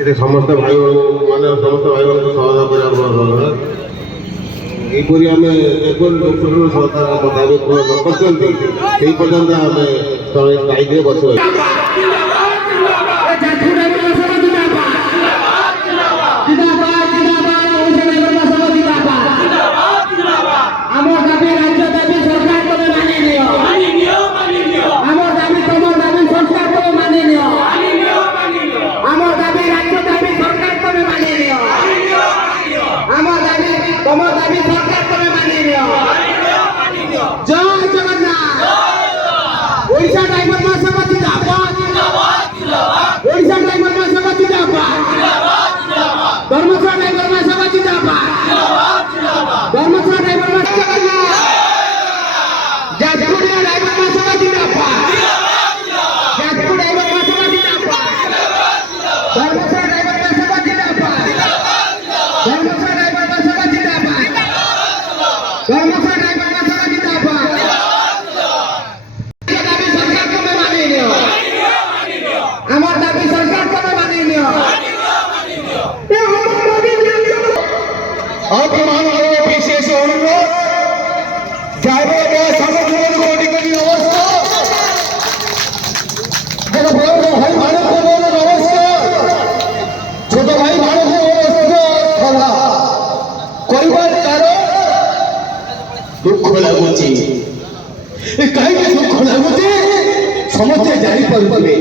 ଏଠି ସମସ୍ତେ ଭାଇ ମାନେ ସମସ୍ତେ ଭାଇ ମାନଙ୍କୁ ସହଯୋଗ କରିବା ଏହିପରି ଆମେ ଯେପରି ସରକାର ଆମ ଦାବି ପୂରଣ ନ କରିଛନ୍ତି ସେହି ପର୍ଯ୍ୟନ୍ତ ଆମେ ଷ୍ଟ୍ରାଇକ୍ରେ ବସି ରହିବୁ। जय जगन्नाथ ओडिशा टाइगर महासभा जिंदाबाद ओडिशा टाइगर महासभा जिंदाबाद धर्मशाला टाइगर महासभा जिंदाबाद धर्मशाला टाइगर महासभा जाजपुर टाइगर महासभा जिंदाबाद जाजपुर टाइगर महासभा जिंदाबाद धर्मशाला टाइगर महासभा जिंदाबाद धर्मशाला टाइगर महासभा जिंदाबाद धर्मशाला टाइगर महासभा जिंदाबाद আমার দাবি সরকার করে মানিয়ে নিও অপমান ও বিশেষ অনুরোধ যাবে সামগ্রিক অধিকারী অবস্থা যেন বড় ভাই ভারতের অবস্থা ছোট ভাই ভারতের অবস্থা খোলা কইবার কারণ দুঃখ লাগুଛି কাহিଁକି ଦୁଃଖ ଲାଗୁଛି ସମସ୍ତେ ଜାଣିପାରୁଥିବେ।